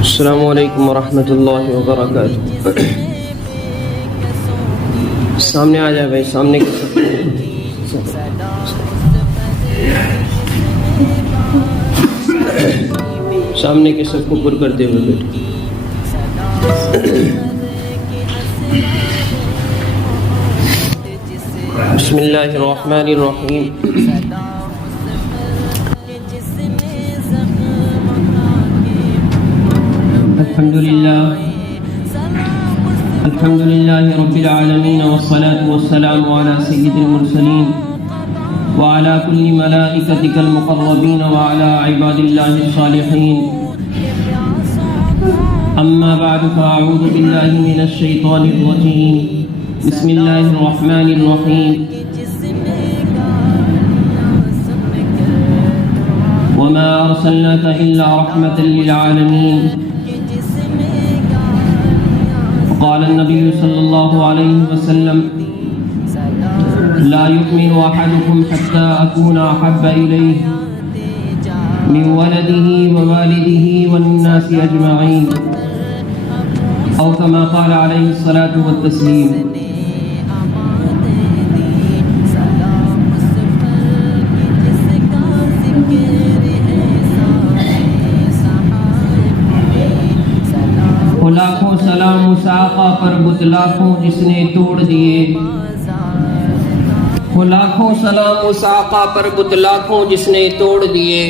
السلام علیکم ورحمۃ اللہ وبرکاتہ۔ سامنے آ جائے بھائی، سامنے کے سامنے کے سب کو پر کرتے ہوئے بیٹھے۔ بسم اللہ الرحمن الرحیم۔ الحمد للہ رب العالمین والصلاة والسلام علی سید المرسلین وعلی کل ملائکتک المقربین وعلی عباد اللہ الصالحین، اما بعد فاعوذ باللہ من الشیطان الرجیم، بسم اللہ الرحمن الرحیم۔ وما ارسلناک الا رحمة للعالمین۔ قال النبي صلى الله عليه وسلم: لا يؤمن أحدكم حتى أكون أحب إليه من ولده ووالده والناس أجمعين، أو كما قال عليه الصلاة والتسليم۔ لاکھوں سلام اس آقا پر بت لاکھوں جس نے توڑ دیے، لاکھوں سلام اس آقا پر بت لاکھوں جس نے توڑ دیے،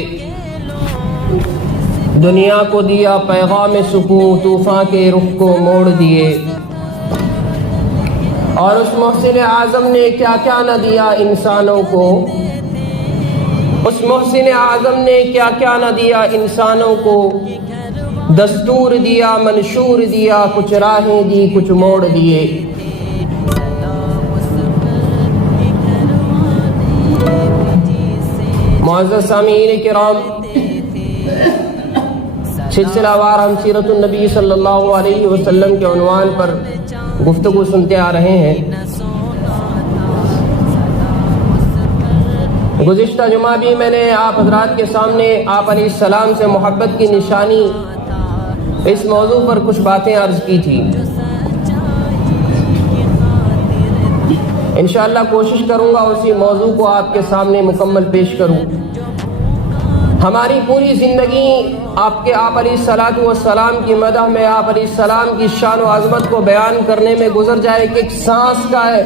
دنیا کو دیا پیغام سکون، طوفان کے رخ کو موڑ دیے۔ اور اس محسن اعظم نے کیا کیا نہ دیا انسانوں کو، اس محسن اعظم نے کیا کیا نہ دیا انسانوں کو، دستور دیا منشور دیا، کچھ راہیں دی کچھ موڑ دیے۔ معزز سامعین کرام، سلسلہ وار ہم سیرت النبی صلی اللہ علیہ وسلم کے عنوان پر گفتگو سنتے آ رہے ہیں۔ گزشتہ جمعہ بھی میں نے آپ حضرات کے سامنے آپ علیہ السلام سے محبت کی نشانی اس موضوع پر کچھ باتیں عرض کی تھی۔ انشاءاللہ کوشش کروں گا اسی موضوع کو آپ کے سامنے مکمل پیش کروں۔ ہماری پوری زندگی آپ علیہ الصلاۃ والسلام کی مدح میں، آپ علیہ السلام کی شان و عظمت کو بیان کرنے میں گزر جائے کہ ایک سانس کا ہے،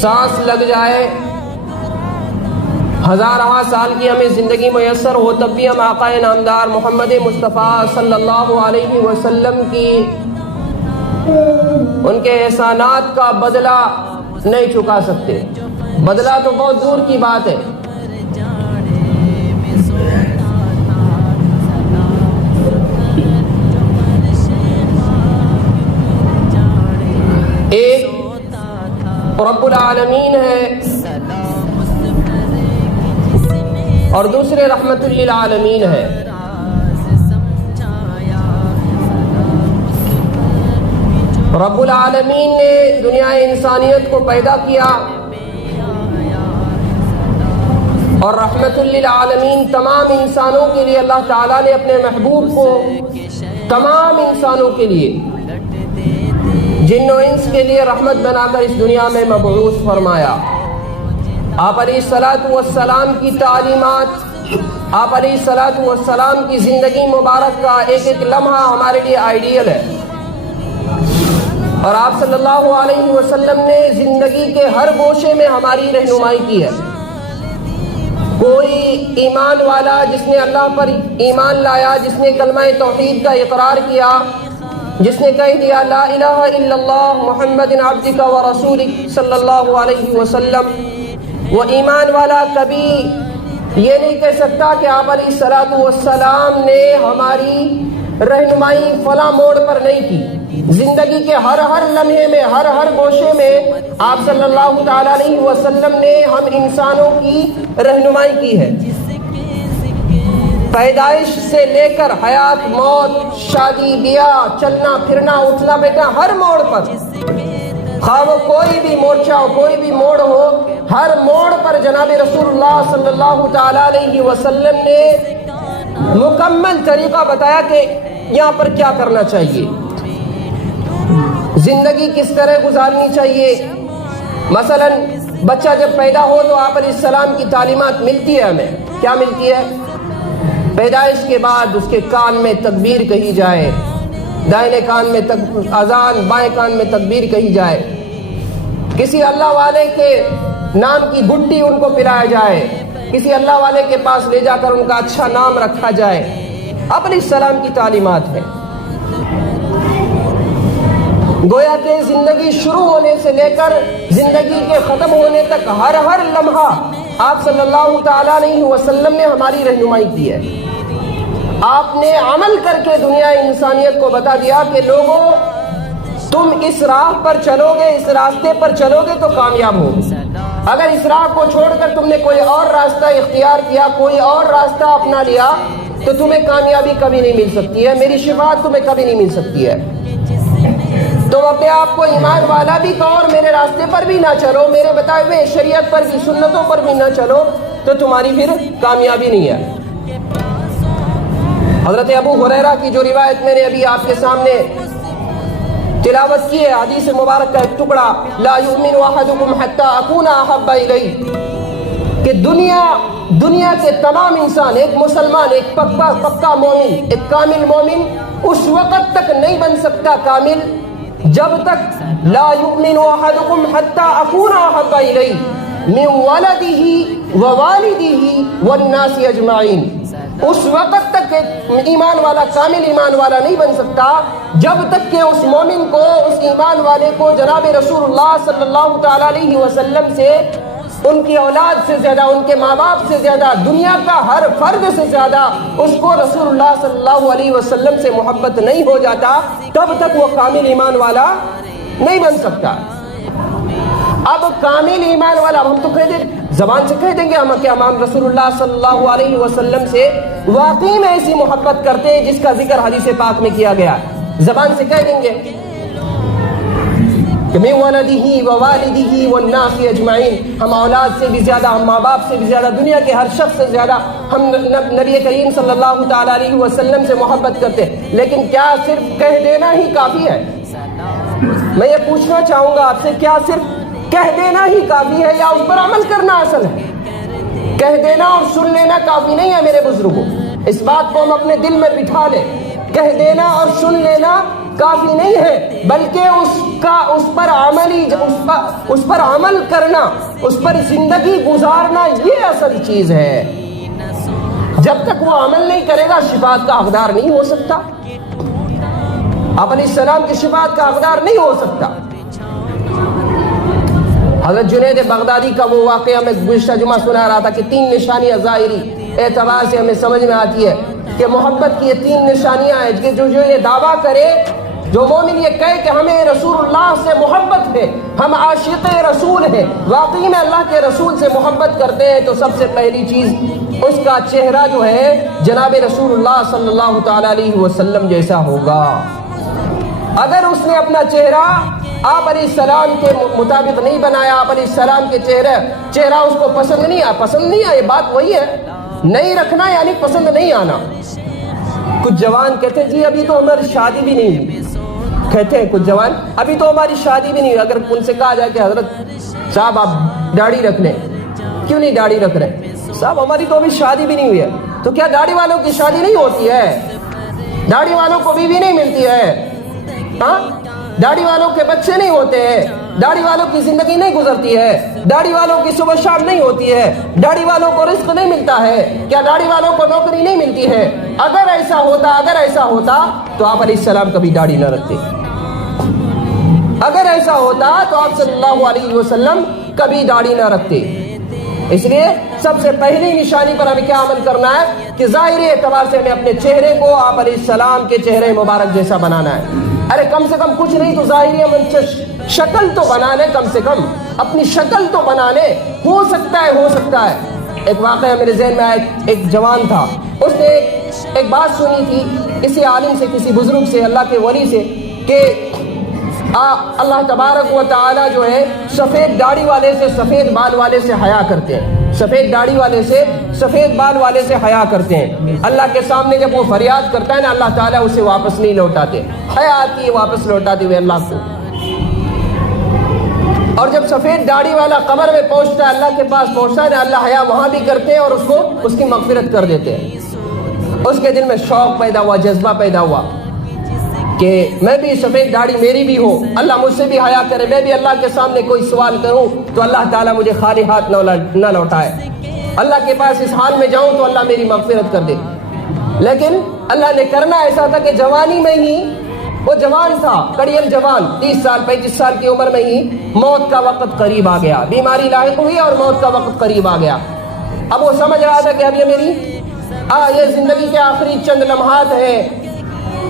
سانس لگ جائے، ہزارہ سال کی ہمیں زندگی میسر ہو، تب بھی ہم آقا نامدار محمد مصطفیٰ صلی اللہ علیہ وسلم کی ان کے احسانات کا بدلہ نہیں چکا سکتے۔ بدلہ تو بہت دور کی بات ہے۔ ایک رب العالمین ہے اور دوسرے رحمت للعالمین ہے۔ رب العالمین نے دنیا انسانیت کو پیدا کیا اور رحمت للعالمین تمام انسانوں کے لیے اللہ تعالیٰ نے اپنے محبوب کو تمام انسانوں کے لیے، جن و انس کے لیے رحمت بنا کر اس دنیا میں مبعوث فرمایا۔ آپ علیہ الصلاۃ والسلام کی تعلیمات، آپ علیہ الصلاۃ والسلام کی زندگی مبارک کا ایک ایک لمحہ ہمارے لیے آئیڈیل ہے، اور آپ صلی اللہ علیہ وسلم نے زندگی کے ہر گوشے میں ہماری رہنمائی کی ہے۔ کوئی ایمان والا جس نے اللہ پر ایمان لایا، جس نے کلمہ توحید کا اقرار کیا، جس نے کہہ دیا لا الہ الا اللہ محمد عبدک و رسولک صلی اللہ علیہ وسلم، وہ ایمان والا کبھی یہ نہیں کہہ سکتا کہ آپ علیہ الصلاۃ والسلام نے ہماری رہنمائی فلاں موڑ پر نہیں کی۔ زندگی کے ہر ہر لمحے میں، ہر ہر گوشے میں آپ صلی اللہ تعالی علیہ وسلم نے ہم انسانوں کی رہنمائی کی ہے۔ پیدائش سے لے کر حیات، موت، شادی، بیاہ، چلنا پھرنا، اٹھنا بیٹھنا، ہر موڑ پر، خواہ وہ کوئی بھی مورچہ ہو، کوئی بھی موڑ ہو، ہر موڑ پر جناب رسول اللہ صلی اللہ تعالی علیہ وسلم نے مکمل طریقہ بتایا کہ یہاں پر کیا کرنا چاہیے، زندگی کس طرح گزارنی چاہیے۔ مثلا بچہ جب پیدا ہو تو آپ علیہ السلام کی تعلیمات ملتی ہے ہمیں، کیا ملتی ہے؟ پیدائش کے بعد اس کے کان میں تکبیر کہی جائے، دائنے کان میں اذان، بائیں کان میں تکبیر کہی جائے، کسی اللہ والے کے نام کی گٹی ان کو پلایا جائے، کسی اللہ والے کے پاس لے جا کر ان کا اچھا نام رکھا جائے۔ آپ علیہ السلام کی تعلیمات ہیں۔ گویا کہ زندگی شروع ہونے سے لے کر زندگی کے ختم ہونے تک ہر لمحہ آپ صلی اللہ تعالیٰ علیہ وسلم نے ہماری رہنمائی کی ہے۔ آپ نے عمل کر کے دنیا انسانیت کو بتا دیا کہ لوگوں، تم اس راہ پر چلو گے، اس راستے پر چلو گے تو کامیاب ہوگے۔ اگر اس راہ کو چھوڑ کر تم نے کوئی اور راستہ اختیار کیا، کوئی اور راستہ اپنا لیا، تو تمہیں کامیابی کبھی نہیں مل سکتی ہے، میری شفاعت تمہیں کبھی نہیں مل سکتی ہے۔ تو اپنے آپ کو ایمان والا بھی کہو اور میرے راستے پر بھی نہ چلو، میرے بتائے ہوئے شریعت پر بھی، سنتوں پر بھی نہ چلو، تو تمہاری پھر کامیابی نہیں ہے۔ حضرت ابو ہریرہ کی جو روایت میں نے ابھی آپ کے سامنے تلاوت کی ہے، حدیث مبارک کا ایک ٹکڑا، لا یؤمن احدکم حتی اکون احب الیہ، کہ دنیا کے تمام انسان، ایک مسلمان، ایک پکا مومن، ایک کامل مومن اس وقت تک نہیں بن سکتا کامل جب تک لا یؤمن احدکم حتی اکون احب الیہ من ولدہ ووالدہ والناس اجمعین، اس وقت تک ایمان والا کامل ایمان والا نہیں بن سکتا جب تک کہ اس مومن کو، اس ایمان والے کو جناب رسول اللہ صلی اللہ تعالیٰ علیہ وسلم سے، ان کی اولاد سے زیادہ، ان کے ماں باپ سے زیادہ، دنیا کا ہر فرد سے زیادہ اس کو رسول اللہ صلی اللہ علیہ وسلم سے محبت نہیں ہو جاتا، تب تک وہ کامل ایمان والا نہیں بن سکتا۔ اب کامل ایمان والا، اب ہم تو کہہ دیں، زبان سے کہہ دیں گے ہم کہ ہم رسول اللہ صلی اللہ علیہ وسلم سے واقعی میں ایسی محبت کرتے ہیں جس کا ذکر حدیث پاک میں کیا گیا ہے، زبان سے کہہ دیں گے کہ من ولدہ ووالدہ والناس اجمعین، ہم اولاد سے بھی زیادہ، ہم ماں باپ سے بھی زیادہ، دنیا کے ہر شخص سے زیادہ ہم نبی کریم صلی اللہ تعالیٰ علیہ وسلم سے محبت کرتے ہیں۔ لیکن کیا صرف کہہ دینا ہی کافی ہے؟ میں یہ پوچھنا چاہوں گا آپ سے، کیا صرف کہہ دینا ہی کافی ہے یا اس پر عمل کرنا اصل ہے؟ کہہ دینا اور سن لینا کافی نہیں ہے میرے بزرگوں، اس بات کو ہم اپنے دل میں بٹھا لیں۔ کہہ دینا اور سن لینا کافی نہیں ہے، بلکہ اس پر عمل کرنا، اس پر زندگی گزارنا، یہ اصل چیز ہے۔ جب تک وہ عمل نہیں کرے گا شفاعت کا حقدار نہیں ہو سکتا، آپ علیہ السلام کی شفاعت کا حقدار نہیں ہو سکتا۔ حضرت جنید بغدادی کا وہ واقعہ میں گزشتہ جمعہ سنا رہا تھا کہ 3 نشانیاں ظاہری اعتبار سے ہمیں سمجھ میں آتی ہے کہ محبت کی یہ 3 نشانیاں ہیں کہ جو یہ دعویٰ کرے، جو مومن یہ کہے کہ ہمیں رسول اللہ سے محبت ہے، ہم عاشق رسول ہیں، واقعی میں اللہ کے رسول سے محبت کرتے ہیں، تو سب سے پہلی چیز اس کا چہرہ جو ہے جناب رسول اللہ صلی اللہ تعالیٰ علیہ وسلم جیسا ہوگا۔ اگر اس نے اپنا چہرہ آپ علیہ السلام کے مطابق نہیں بنایا، آپ علیہ السلام کے چہرہ اس کو پسند نہیں آیا، یہ بات وہی ہے، نہیں رکھنا یعنی پسند نہیں آنا۔ کچھ جوان کہتے ہیں جی ابھی تو ہماری شادی بھی نہیں ہوئی، کہتے ہیں کچھ جوان ابھی تو ہماری شادی بھی نہیں ہوئی۔ اگر ان سے کہا جائے کہ حضرت صاحب آپ داڑھی رکھ لیں، کیوں نہیں داڑھی رکھ رہے؟ صاحب ہماری تو ابھی شادی بھی نہیں ہوئی ہے۔ تو کیا داڑھی والوں کی شادی نہیں ہوتی ہے؟ داڑھی والوں کو بیوی نہیں ملتی ہے؟ ہاں، داڑھی والوں کے بچے نہیں ہوتے ہیں؟ داڑھی والوں کی زندگی نہیں گزرتی ہے؟ داڑھی والوں کی صبح شام نہیں ہوتی ہے؟ داڑھی والوں کو رزق نہیں ملتا ہے؟ کیا داڑھی والوں کو نوکری نہیں ملتی ہے؟ اگر ایسا ہوتا تو آپ علیہ السلام کبھی داڑھی نہ رکھتے۔ اگر ایسا ہوتا تو آپ صلی اللہ علیہ وسلم کبھی داڑھی نہ رکھتے۔ اس لیے سب سے پہلی نشانی پر ہمیں کیا عمل کرنا ہے کہ ظاہری اعتبار سے ہمیں اپنے چہرے کو آپ علیہ السلام کے چہرے مبارک جیسا بنانا ہے۔ ارے کم سے کم کچھ نہیں تو ظاہری ہم شکل تو بنا لیں، کم سے کم اپنی شکل تو بنا لیں، ہو سکتا ہے۔ ایک واقعہ میرے ذہن میں آیا، ایک جوان تھا، اس نے ایک بات سنی تھی کسی عالم سے، کسی بزرگ سے، اللہ کے ولی سے، کہ اللہ تبارک و تعالی جو ہے سفید داڑھی والے سے، سفید بال والے سے حیا کرتے ہیں۔ سفید داڑھی والے سے، سفید بال والے سے حیا کرتے ہیں۔ اللہ کے سامنے جب وہ فریاد کرتا ہے نا، اللہ تعالیٰ اسے واپس نہیں لوٹاتے، حیا آتی ہے واپس لوٹاتے ہوئے اللہ کو۔ اور جب سفید داڑھی والا قبر میں پہنچتا ہے، اللہ کے پاس پہنچتا ہے، اللہ حیا وہاں بھی کرتے ہیں اور اس کو اس کی مغفرت کر دیتے ہیں۔ اس کے دل میں شوق پیدا ہوا، جذبہ پیدا ہوا کہ میں بھی سفید داڑھی میری بھی ہو، اللہ مجھ سے بھی حیا کرے، میں بھی اللہ کے سامنے کوئی سوال کروں تو اللہ تعالیٰ مجھے خالی ہاتھ نہ لوٹائے، اللہ کے پاس اس حال میں جاؤں تو اللہ میری مغفرت کر دے۔ لیکن اللہ نے کرنا ایسا تھا کہ جوانی میں ہی، وہ جوان تھا، کڑیل جوان، 30 سال 35 سال کی عمر میں ہی موت کا وقت قریب آ گیا، بیماری لاحق ہوئی اور موت کا وقت قریب آ گیا۔ اب وہ سمجھ رہا تھا کہ اب یہ زندگی کے آخری چند لمحات ہیں۔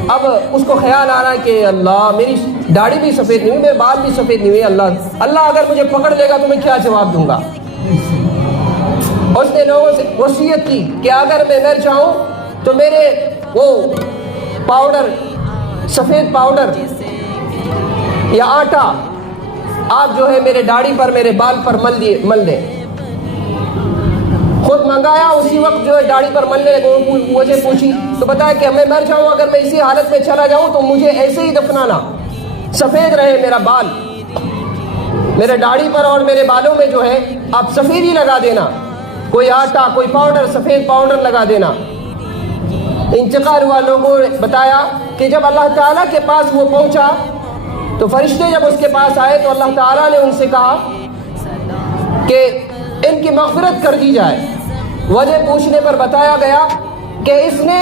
اب اس کو خیال آ رہا ہے کہ اللہ میری داڑھی بھی سفید نہیں ہوئی، میرے بال بھی سفید نہیں ہوئے، اللہ اگر مجھے پکڑ لے گا تو میں کیا جواب دوں گا۔ اس نے لوگوں سے وصیت کی کہ اگر میں مر جاؤں تو میرے وہ پاؤڈر، سفید پاؤڈر یا آٹا آپ جو ہے میرے داڑھی پر، میرے بال پر مل دیں۔ خود منگایا، اسی وقت جو ہے داڑھی پر ملنے لگے۔ مجھے پوچھی تو بتایا کہ میں مر جاؤں، اگر میں اسی حالت میں چلا جاؤں تو مجھے ایسے ہی دفنانا، سفید رہے میرا بال، میرے داڑھی پر اور میرے بالوں میں جو ہے آپ سفید ہی لگا دینا، کوئی آٹا کوئی پاؤڈر، سفید پاؤڈر لگا دینا۔ انتقال ہوا، لوگوں نے بتایا کہ جب اللہ تعالیٰ کے پاس وہ پہنچا تو فرشتے جب اس کے پاس آئے تو اللہ تعالیٰ نے ان سے کہا کہ ان کی مغفرت کر دی جائے۔ وجہ پوچھنے پر بتایا گیا کہ اس نے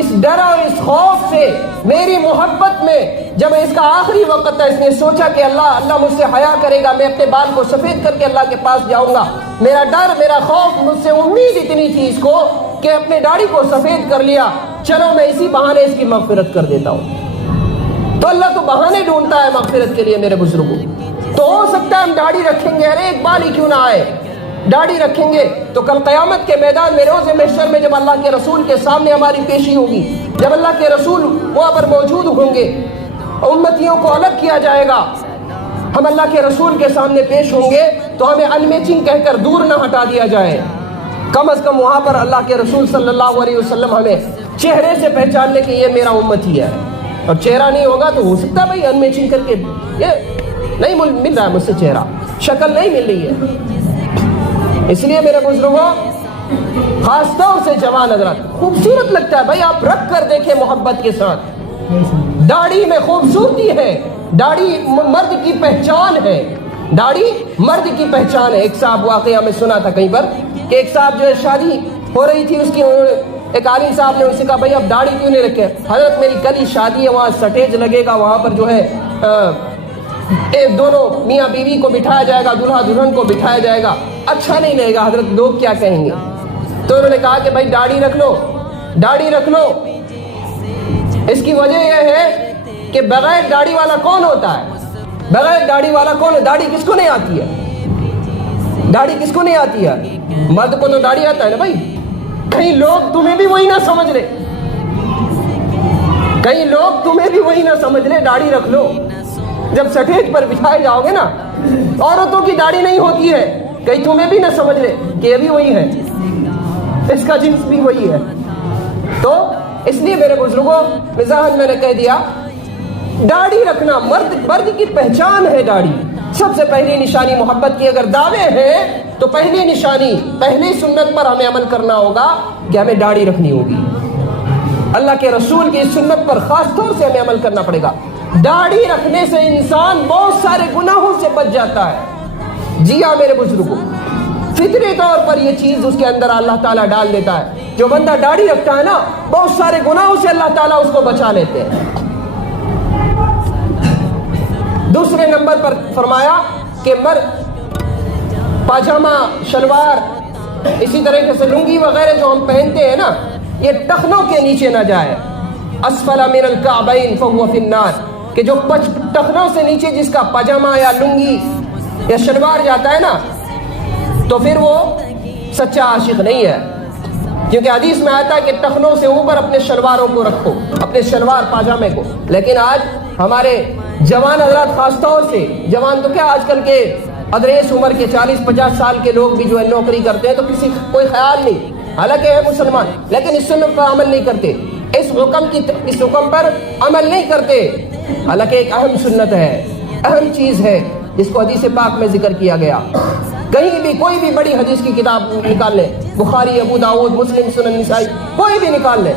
اس ڈر اور اس خوف سے، میری محبت میں، جب اس کا آخری وقت تھا، اس نے سوچا کہ اللہ مجھ سے حیا کرے گا، میں اپنے بال کو سفید کر کے اللہ کے پاس جاؤں گا۔ میرا ڈر، میرا خوف، مجھ سے امید اتنی تھی اس کو کہ اپنے داڑھی کو سفید کر لیا، چلو میں اسی بہانے اس کی مغفرت کر دیتا ہوں۔ تو اللہ تو بہانے ڈھونڈتا ہے مغفرت کے لیے میرے بزرگوں۔ تو ہو سکتا ہے ہم داڑھی رکھیں گے، ارے ایک بال ہی کیوں نہ آئے، داڑھی رکھیں گے تو کل قیامت کے میدان میں، روز محشر میں، جب اللہ کے رسول کے سامنے ہماری پیشی ہوگی، جب اللہ کے رسول وہاں پر موجود ہوں گے، امتیوں کو الگ کیا جائے گا، ہم اللہ کے رسول کے سامنے پیش ہوں گے تو ہمیں انمیچنگ کہہ کر دور نہ ہٹا دیا جائے۔ کم از کم وہاں پر اللہ کے رسول صلی اللہ علیہ وسلم ہمیں چہرے سے پہچان لے کہ یہ میرا امتی ہے۔ اور چہرہ نہیں ہوگا تو ہو سکتا ہے بھائی انمیچنگ کر کے یہ نہیں مل رہا ہے مجھ سے چہرہ، شکل نہیں مل رہی ہے۔ اس لیے میرے بزرگوں، خاص طور سے جوان حضرات، خوبصورت لگتا ہے بھائی، آپ رکھ کر دیکھیں محبت کے ساتھ، داڑھی میں خوبصورتی ہے، داڑھی مرد کی پہچان ہے، داڑھی مرد کی پہچان ہے۔ ایک صاحب، واقعہ میں سنا تھا کہیں پر کہ ایک صاحب جو ہے شادی ہو رہی تھی اس کی، ایک عالم صاحب نے ان سے کہا بھائی اب داڑھی کیوں نہیں رکھے؟ حضرت میری کل ہی شادی ہے، وہاں سٹیج لگے گا، وہاں پر جو ہے دونوں میاں بیوی کو بٹھایا جائے گا، دلہا دلہن کو بٹھایا جائے گا، اچھا نہیں لگے گا، حضرت لوگ کیا کہیں گے؟ تو انہوں نے کہا کہ بھائی داڑھی رکھ لو، داڑھی رکھ لو۔ اس کی وجہ یہ ہے کہ بغیر داڑھی والا کون ہوتا ہے؟ بغیر داڑھی والا کون ہے؟ داڑھی کس کو نہیں آتی ہے؟ داڑھی کس کو نہیں آتی ہے؟ مرد کو تو داڑھی آتا ہے نا بھائی۔ کہیں لوگ تمہیں بھی وہی نہ سمجھ لے، کہیں لوگ تمہیں بھی وہی نہ سمجھ لے، داڑھی رکھ لو۔ جب سٹیج پر بٹھائے جاؤ گے نا، عورتوں کی داڑھی نہیں ہوتی ہے، کہیں تمہیں بھی نہ سمجھ لے کہ یہ بھی وہی ہے، اس کا جنس بھی وہی ہے۔ تو اس لیے میرے بزرگوں، مزاحن میں نے کہہ دیا، داڑھی رکھنا مرد کی پہچان ہے۔ داڑھی سب سے پہلی نشانی محبت کی اگر دعوے ہیں تو پہلی نشانی، پہلی سنت پر ہمیں عمل کرنا ہوگا کہ ہمیں داڑھی رکھنی ہوگی۔ اللہ کے رسول کی سنت پر خاص طور سے ہمیں عمل کرنا پڑے گا۔ داڑھی رکھنے سے انسان بہت سارے گناہوں سے بچ جاتا ہے۔ جی ہاں میرے بزرگوں، فطری طور پر یہ چیز اس کے اندر اللہ تعالیٰ ڈال دیتا ہے۔ جو بندہ داڑھی رکھتا ہے نا، بہت سارے گناہوں سے اللہ تعالیٰ اس کو بچا لیتے ہیں۔ دوسرے نمبر پر فرمایا کہ پاجامہ، شلوار، اسی طریقے سے لنگی وغیرہ جو ہم پہنتے ہیں نا، یہ ٹخنوں کے نیچے نہ جائے۔ اسفل من الکعبین فہو فی النار، کہ جو ٹخنوں سے نیچے جس کا پاجامہ یا لنگی یا شلوار جاتا ہے نا، تو پھر وہ سچا عاشق نہیں ہے۔ کیونکہ حدیث میں آتا ہے کہ ٹخنوں سے اوپر اپنے شلواروں کو رکھو، اپنے شلوار پاجامے کو۔ لیکن آج ہمارے جوان حضرات، خاص طور سے جوان تو کیا، آج کل کے ادریس عمر کے 40-50 سال کے لوگ بھی جو ہے نوکری کرتے ہیں تو کسی کوئی خیال نہیں، حالانکہ ہے مسلمان، لیکن اس سنت پر عمل نہیں کرتے، اس حکم پر عمل نہیں کرتے، حالانکہ ایک اہم سنت ہے، اہم چیز ہے جس کو حدیث پاک میں ذکر کیا گیا۔ کہیں بھی کوئی بھی بڑی حدیث کی کتاب نکال لیں، بخاری، ابو داؤد، مسلم، سنن نسائی، کوئی بھی نکال لیں،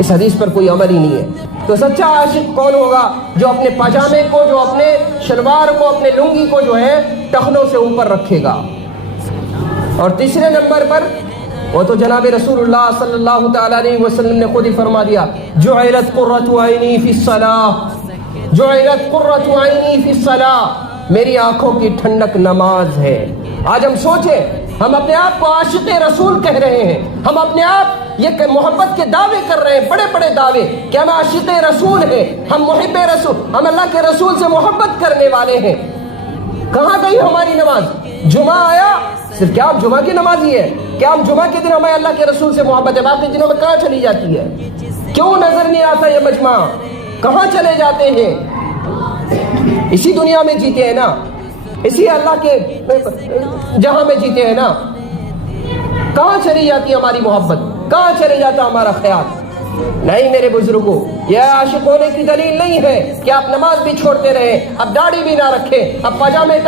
اس حدیث پر کوئی عمل ہی نہیں ہے۔ تو سچا عاشق کون ہوگا؟ جو اپنے پاجامے کو، جو اپنے شلوار کو، اپنے لنگی کو جو ہے ٹخنوں سے اوپر رکھے گا۔ اور تیسرے نمبر پر وہ تو جناب رسول اللہ صلی اللہ تعالی علیہ وسلم نے خود ہی فرما دیا، جعلت قرۃ عینی فی الصلاۃ، جعلت قرۃ عینی فی الصلاۃ، میری آنکھوں کی ٹھنڈک نماز ہے۔ آج ہم سوچیں، ہم اپنے آپ کو عاشق رسول کہہ رہے ہیں، ہم اپنے آپ یہ محبت کے دعوے کر رہے ہیں، بڑے بڑے دعوے کہ ہم عاشق رسول ہیں، ہم محب رسول، ہم اللہ کے رسول سے محبت کرنے والے ہیں۔ کہاں گئی ہماری نماز؟ جمعہ آیا، صرف کیا ہم جمعہ کی نمازی ہے؟ کیا ہم جمعہ کے دن ہمیں اللہ کے رسول سے محبت ہے؟ باقی دنوں میں کہاں چلی جاتی ہے؟ کیوں نظر نہیں آتا یہ مجمع؟ کہاں چلے جاتے ہیں؟ اسی دنیا میں جیتے ہیں نا، اسی اللہ کے جہاں میں جیتے ہیں نا، کہاں چلی جاتی ہے ہماری محبت؟ کہاں چلے جاتا ہمارا خیال؟ نہیں میرے بزرگوں، یہ عاشق ہونے کی دلیل نہیں ہے کہ آپ نماز بھی چھوڑتے رہیں، اب داڑھی بھی نہ رکھیں، اب پاجامے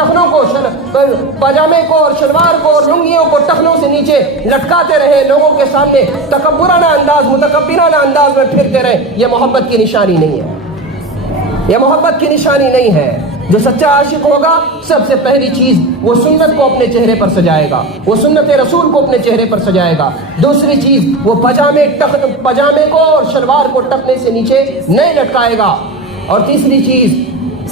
کو اور شلوار کو اور لنگیوں کو ٹخنوں سے نیچے لٹکاتے رہیں، لوگوں کے سامنے تکبرانہ انداز، متکبرانہ انداز میں پھرتے رہیں۔ یہ محبت کی نشانی نہیں ہے، یہ محبت کی نشانی نہیں ہے۔ جو سچا عاشق ہوگا، سب سے پہلی چیز وہ سنت کو اپنے چہرے پر سجائے گا، وہ سنت رسول کو اپنے چہرے پر سجائے گا۔ دوسری چیز، وہ پاجامے کو اور شلوار کو ٹخنے سے نیچے نہیں لٹکائے گا۔ اور تیسری چیز،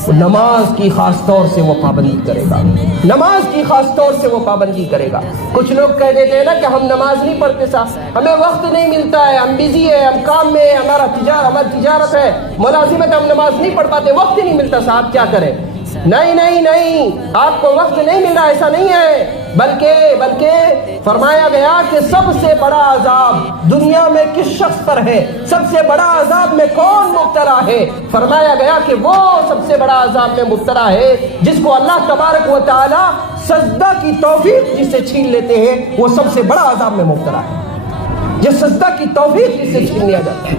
نماز کی خاص طور سے وہ پابندی کرے گا، نماز کی خاص طور سے وہ پابندی کرے گا۔ کچھ لوگ کہہ دیتے ہیں نا کہ ہم نماز نہیں پڑھتے صاحب، ہمیں وقت نہیں ملتا ہے، ہم بزی ہے، ہم کام میں، ہماری تجارت ہے، ملازمت، ہم نماز نہیں پڑھ پاتے، وقت ہی نہیں ملتا صاحب، کیا کریں؟ نہیں نہیں نہیں، آپ کو وقت نہیں مل رہا، ایسا نہیں ہے، بلکہ فرمایا گیا کہ سب سے بڑا عذاب دنیا میں کس شخص پر ہے، سب سے بڑا عذاب میں کون مبتلا ہے؟ فرمایا گیا کہ وہ سب سے بڑا عذاب میں مبتلا ہے جس کو اللہ تبارک و تعالی سجدہ کی توفیق جس سے چھین لیتے ہیں، وہ سب سے بڑا عذاب میں مبتلا ہے، جس سجدہ کی توفیق جس سے چھین لیا جاتا ہے۔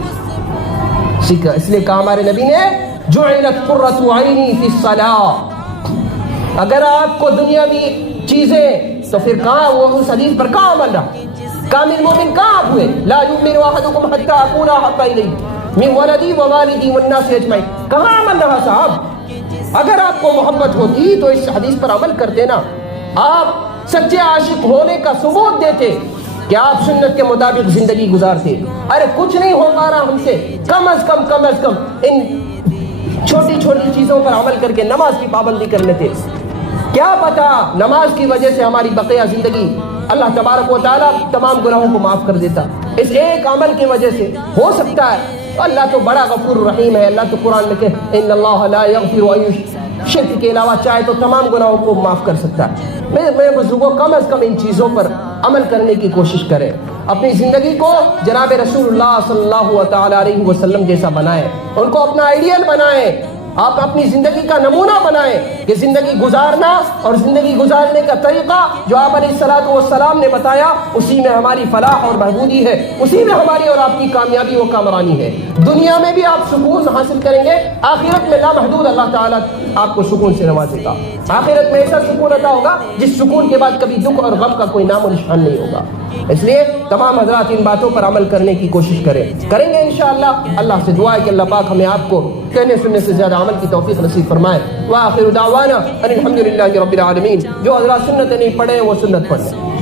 اس لیے کہا ہمارے نبی نے، جعلت قرۃ عینی فی الصلاۃ۔ اگر آپ کو دنیاوی چیزیں، تو پھر کہاں وہ اس حدیث پر کہاں عمل رہا؟ کامل مومن کہاں آپ ہوئے؟ لا یؤمن احدکم حتی اکون احب الیہ من ولدی ووالدی والناس اجمعین، کہاں عمل رہا صاحب؟ اگر آپ کو محبت ہوتی تو اس حدیث پر عمل کرتے نا، آپ سچے عاشق ہونے کا ثبوت دیتے کہ آپ سنت کے مطابق زندگی گزارتے۔ ارے کچھ نہیں ہو پا رہا ہم سے، کم از کم ان چھوٹی چھوٹی چیزوں پر عمل کر کے نماز کی پابندی کر لیتے، کیا پتا نماز کی وجہ سے ہماری بقیہ زندگی اللہ تبارک و تعالیٰ تمام گناہوں کو معاف کر دیتا، اس ایک عمل کی وجہ سے ہو سکتا ہے۔ اللہ تو بڑا غفور رحیم ہے، اللہ تو قرآن میں کہ ان اللہ لا یغفر ان شرک کے علاوہ چاہے تو تمام گناہوں کو معاف کر سکتا ہے۔ میرے بزرگوں، کم از کم ان چیزوں پر عمل کرنے کی کوشش کریں، اپنی زندگی کو جناب رسول اللہ صلی اللہ تعالی علیہ وسلم جیسا بنائیں، ان کو اپنا آئیڈیل بنائیں، آپ اپنی زندگی کا نمونہ بنائیں کہ زندگی گزارنا اور زندگی گزارنے کا طریقہ جو آپ علیہ الصلوۃ والسلام نے بتایا، اسی میں ہماری فلاح اور بہبودی ہے، اسی میں ہماری اور آپ کی کامیابی و کامرانی ہے۔ دنیا میں بھی آپ سکون حاصل کریں گے، آخرت میں لامحدود اللہ تعالیٰ آپ کو سکون سے نوازے گا۔ آخرت میں ایسا سکون عطا ہوگا جس سکون کے بعد کبھی دکھ اور غم کا کوئی نام و نشان نہیں ہوگا۔ اس لیے تمام حضرات ان باتوں پر عمل کرنے کی کوشش کریں گے انشاءاللہ۔ اللہ سے دعا ہے کہ اللہ پاک ہمیں آپ کو کہنے سننے سے زیادہ عمل کی توفیق نصیب فرمائے۔ وآخر دعوانا ان الحمدللہ رب العالمین۔ جو حضرات سنت نہیں پڑھے وہ سنت پڑھ لیں۔